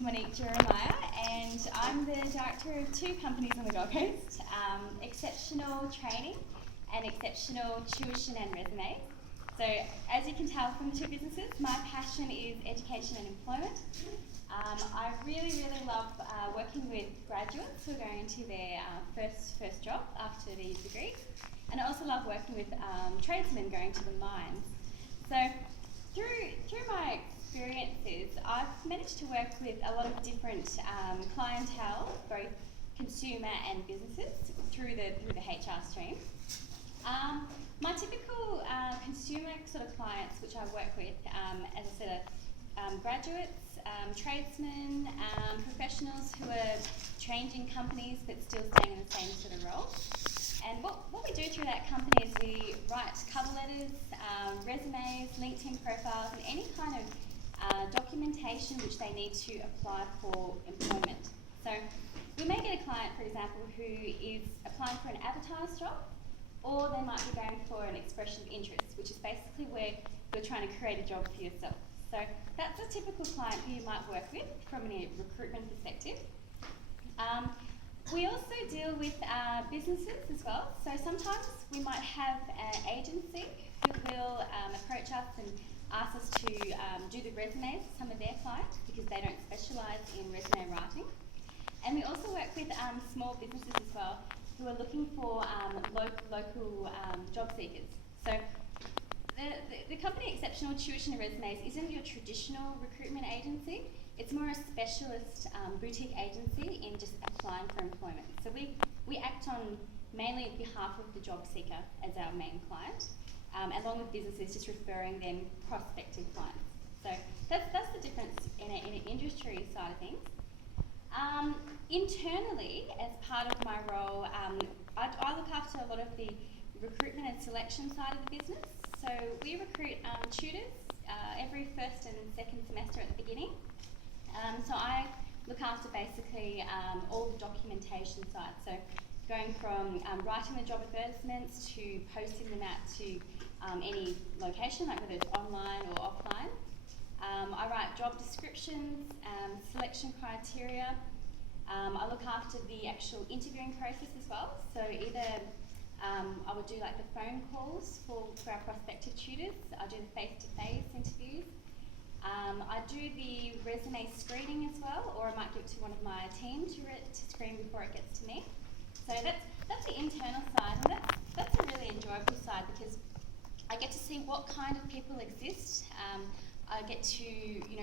Monique Jeremiah, and I'm the director of two companies on the Gold Coast, Exceptional Training and Exceptional Tuition and Resumes. So as you can tell from the two businesses, my passion is education and employment. I really love working with graduates who are going into their first job after their degree, and I also love working with tradesmen going to the mines. So through my experiences, I've managed to work with a lot of different clientele, both consumer and businesses, through the HR stream. My typical consumer sort of clients, which I work with, as I said, are graduates, tradesmen, professionals who are changing companies but still staying in the same sort of role. And what we do through that company is we write cover letters, resumes, LinkedIn profiles, and any kind of documentation which they need to apply for employment. So we may get a client, for example, who is applying for an advertised job, or they might be going for an expression of interest, which is basically where you're trying to create a job for yourself. So that's a typical client who you might work with from a recruitment perspective. We also deal with businesses as well. So sometimes we might have an agency who will approach us and ask us to do the resumes for some of their clients because they don't specialise in resume writing. And we also work with small businesses as well who are looking for local job seekers. So the company Exceptional Tuition and Resumes isn't your traditional recruitment agency. It's more a specialist boutique agency in just applying for employment. So we act on mainly on behalf of the job seeker as our main client, along with businesses just referring them prospective clients. So that's the difference in an industry side of things. Internally, as part of my role, I look after a lot of the recruitment and selection side of the business. So we recruit tutors every first and second semester at the beginning. So I look after basically all the documentation side. So going from writing the job advertisements to posting them out to any location, like whether it's online or offline. I write job descriptions, selection criteria. I look after the actual interviewing process as well. So either I would do like the phone calls for our prospective tutors. I do the face-to-face interviews. I do the resume screening as well, or I might give it to one of my team to screen before it gets to me. So that's the internal side, and that's a really enjoyable side because I get to see what kind of people exist. I get to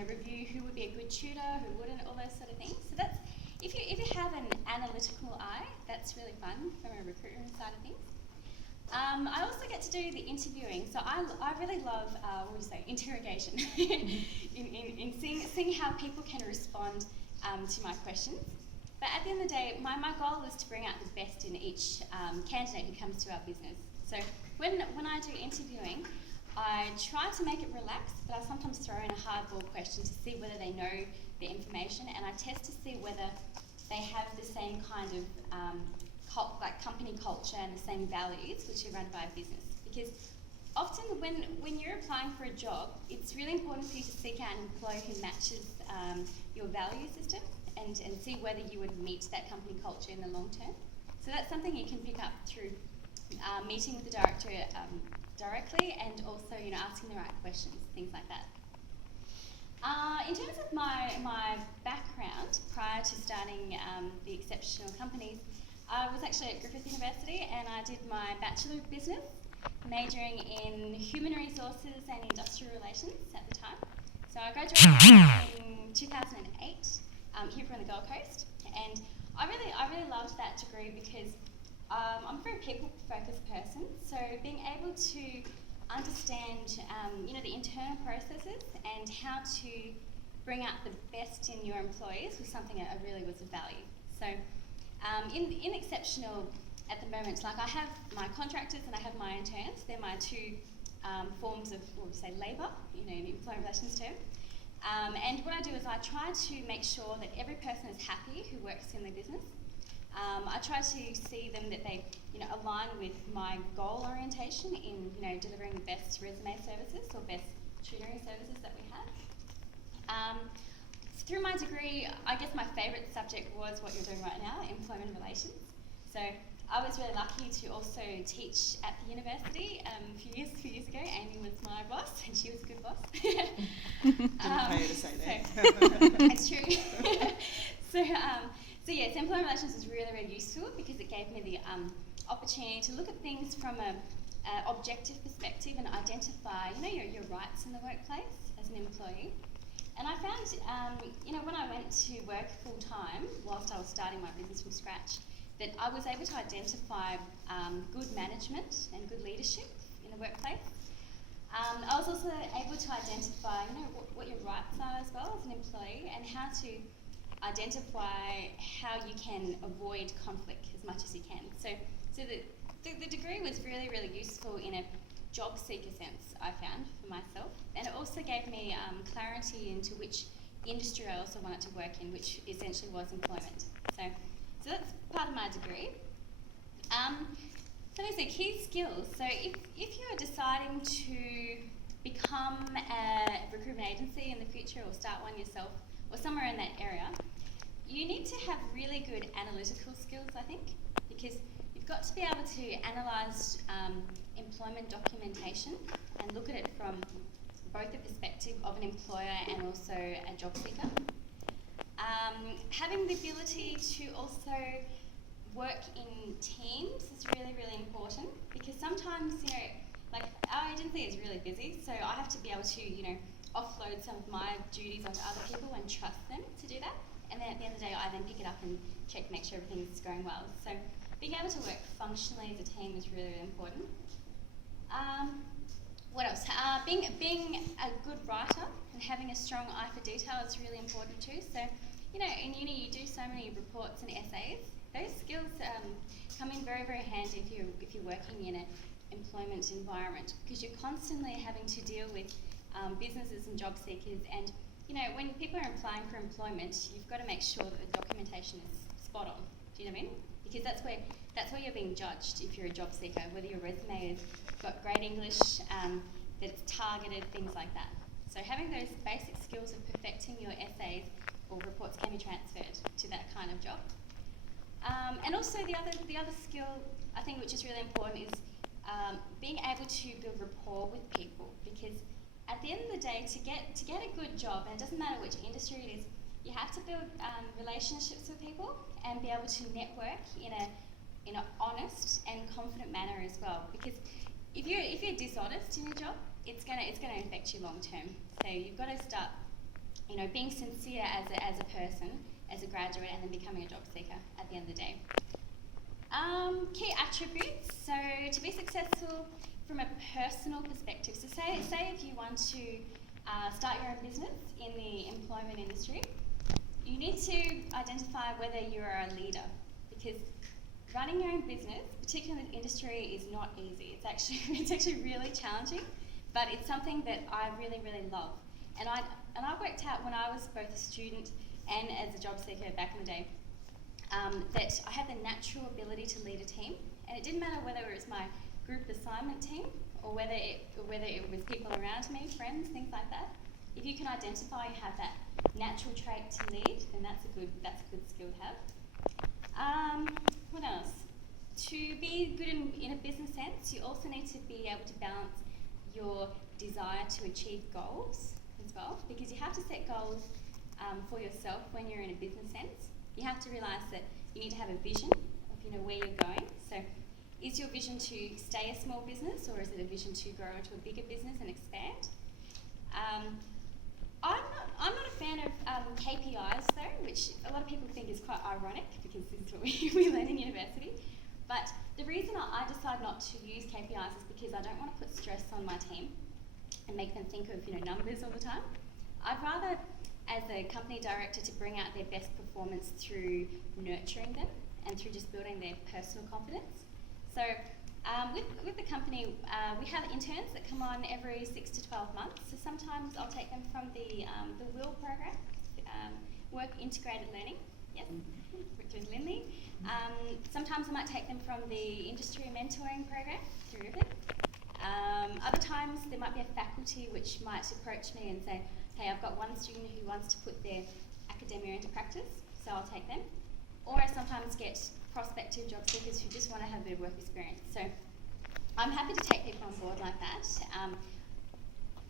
review who would be a good tutor, who wouldn't, all those sort of things. So that's if you have an analytical eye, that's really fun from a recruitment side of things. I also get to do the interviewing, so I really love interrogation in seeing how people can respond to my questions. But at the end of the day, my goal is to bring out the best in each candidate who comes to our business. So when I do interviewing, I try to make it relaxed, but I sometimes throw in a hardball question to see whether they know the information, and I test to see whether they have the same kind of company culture and the same values which are run by a business. Because often when you're applying for a job, it's really important for you to seek out an employer who matches your value system and see whether you would meet that company culture in the long term. So that's something you can pick up through meeting with the director directly, and also asking the right questions, things like that. In terms of my background prior to starting the Exceptional companies, I was actually at Griffith University and I did my Bachelor of Business, majoring in Human Resources and Industrial Relations at the time. So I graduated in 2008 here from the Gold Coast, and I really loved that degree because I'm a very people-focused person. So being able to understand the internal processes and how to bring out the best in your employees was something that really was of value. So in Exceptional at the moment, like I have my contractors and I have my interns. They're my two forms of, labour, in the employment relations term. And what I do is I try to make sure that every person is happy who works in the business. I try to see them that they align with my goal orientation in delivering the best resume services or best tutoring services that we have. through my degree, I guess my favourite subject was what you're doing right now, employment relations. So I was really lucky to also teach at the university a few years ago. Amy was my boss, and she was a good boss. Didn't pay her to say that. It's true. So yes, employment relations was really, really useful because it gave me the opportunity to look at things from a objective perspective and identify, your rights in the workplace as an employee. And I found, when I went to work full time whilst I was starting my business from scratch, that I was able to identify good management and good leadership in the workplace. I was also able to identify, what your rights are as well as an employee, and how to identify how you can avoid conflict as much as you can. So the degree was really, really useful in a job seeker sense, I found, for myself. And it also gave me clarity into which industry I also wanted to work in, which essentially was employment. So that's part of my degree. So let's see, key skills. So if you're deciding to become a recruitment agency in the future, or start one yourself, or somewhere in that area, you need to have really good analytical skills, I think, because you've got to be able to analyse employment documentation and look at it from both the perspective of an employer and also a job seeker. Having the ability to also work in teams is really, really important, because sometimes, our agency is really busy, so I have to be able to, offload some of my duties onto other people and trust them to do that. And then at the end of the day, I then pick it up and check to make sure everything's going well. So being able to work functionally as a team is really, really important. What else? Being a good writer and having a strong eye for detail is really important too. So, in uni you do so many reports and essays. Those skills come in very, very handy if you're working in an employment environment, because you're constantly having to deal with businesses and job seekers, and when people are applying for employment, you've got to make sure that the documentation is spot on. Do you know what I mean? Because that's where you're being judged if you're a job seeker, whether your resume has got great English, that it's targeted, things like that. So having those basic skills of perfecting your essays or reports can be transferred to that kind of job. And also the other skill, I think, which is really important, is being able to build rapport with people, because at the end of the day, to get a good job, and it doesn't matter which industry it is, you have to build relationships with people and be able to network in an honest and confident manner as well. Because if you're dishonest in your job, it's gonna affect you long term. So you've got to start, being sincere as a person, as a graduate, and then becoming a job seeker at the end of the day. Key attributes. So to be successful from a personal perspective, so say if you want to start your own business in the employment industry, you need to identify whether you are a leader, because running your own business, particularly in this industry, is not easy. It's actually really challenging, but it's something that I really, really love. And I worked out when I was both a student and as a job seeker back in the day, that I had the natural ability to lead a team, and it didn't matter whether it was my group assignment team or whether it was people around me, friends, things like that. If you can identify you have that natural trait to lead, then that's a good skill to have. What else? To be good in a business sense, you also need to be able to balance your desire to achieve goals as well, because you have to set goals for yourself when you're in a business sense. You have to realise that you need to have a vision of where you're going. So is your vision to stay a small business, or is it a vision to grow into a bigger business and expand? I'm not a fan of KPIs though, which a lot of people think is quite ironic, because this is what we learn in university. But the reason I decide not to use KPIs is because I don't want to put stress on my team and make them think of numbers all the time. I'd rather, as a company director, to bring out their best performance through nurturing them and through just building their personal confidence. So with the company, we have interns that come on every 6 to 12 months. So sometimes I'll take them from the WIL program, Work Integrated Learning, yes, which is Linley. Sometimes I might take them from the Industry Mentoring program through Ribbon. Other times there might be a faculty which might approach me and say, hey, I've got one student who wants to put their academia into practice, so I'll take them. Or I sometimes get prospective job seekers who just want to have a bit of work experience. So I'm happy to take people on board like that.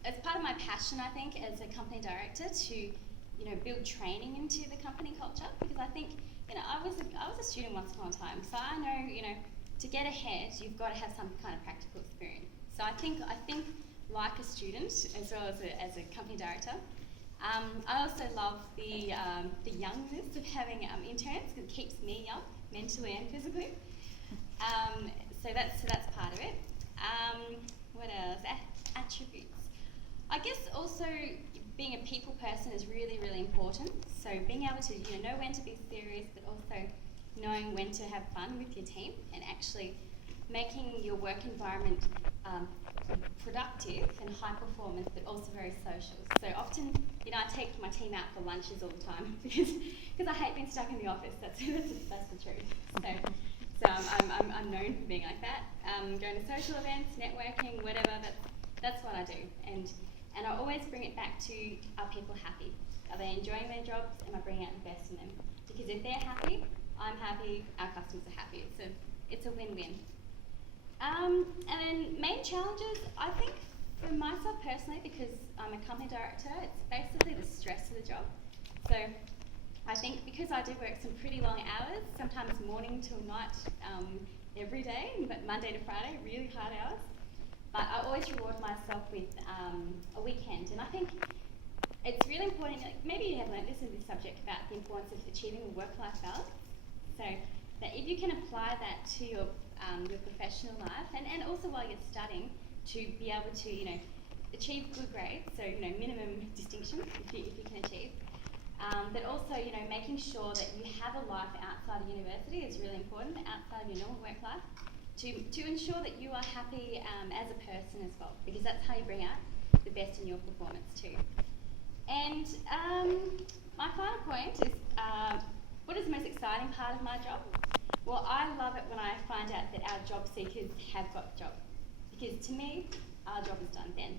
It's part of my passion, I think, as a company director to build training into the company culture, because I think I was a student once upon a time, so I know to get ahead you've got to have some kind of practical experience. So I think like a student as well as a company director. I also love the youngness of having interns, because it keeps me young, mentally and physically. So that's part of it. What else? Attributes. I guess also being a people person is really, really important. So being able to know when to be serious, but also knowing when to have fun with your team, and actually making your work environment productive and high performance, but also very social. So often, I take my team out for lunches all the time because I hate being stuck in the office. That's the truth. So I'm known for being like that. Going to social events, networking, whatever. That's what I do. And I always bring it back to, are people happy? Are they enjoying their jobs? Am I bringing out the best in them? Because if they're happy, I'm happy, our customers are happy. It's a win-win. And then main challenges, I think for myself personally, because I'm a company director, it's basically the stress of the job. So I think because I do work some pretty long hours, sometimes morning till night, every day, but Monday to Friday, really hard hours. But I always reward myself with a weekend, and I think it's really important. Maybe you have learned this in this subject about the importance of achieving a work-life balance. So that if you can apply that to your professional life, and also while you're studying, to be able to achieve good grades, so minimum distinction if you can achieve. But also making sure that you have a life outside of university is really important, outside of your normal work life. To ensure that you are happy as a person as well, because that's how you bring out the best in your performance too. And my final point is, what is the most exciting part of my job? Well, I love it when I find out that our job seekers have got the job, because to me, our job is done then,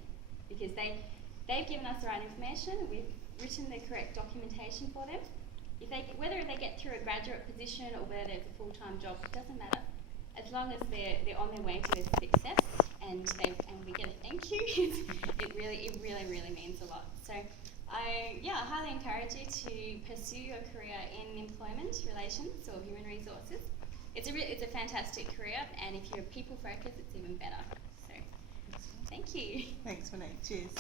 because they've given us the right information, we've written the correct documentation for them. Whether they get through a graduate position or whether there's a full-time job, it doesn't matter. As long as they're on their way to their success and we get a thank you, it really means a lot. So I highly encourage you to pursue your career in employment relations or human resources. It's a fantastic career, and if you're people focused, it's even better. So thank you. Thanks, Monique. Cheers.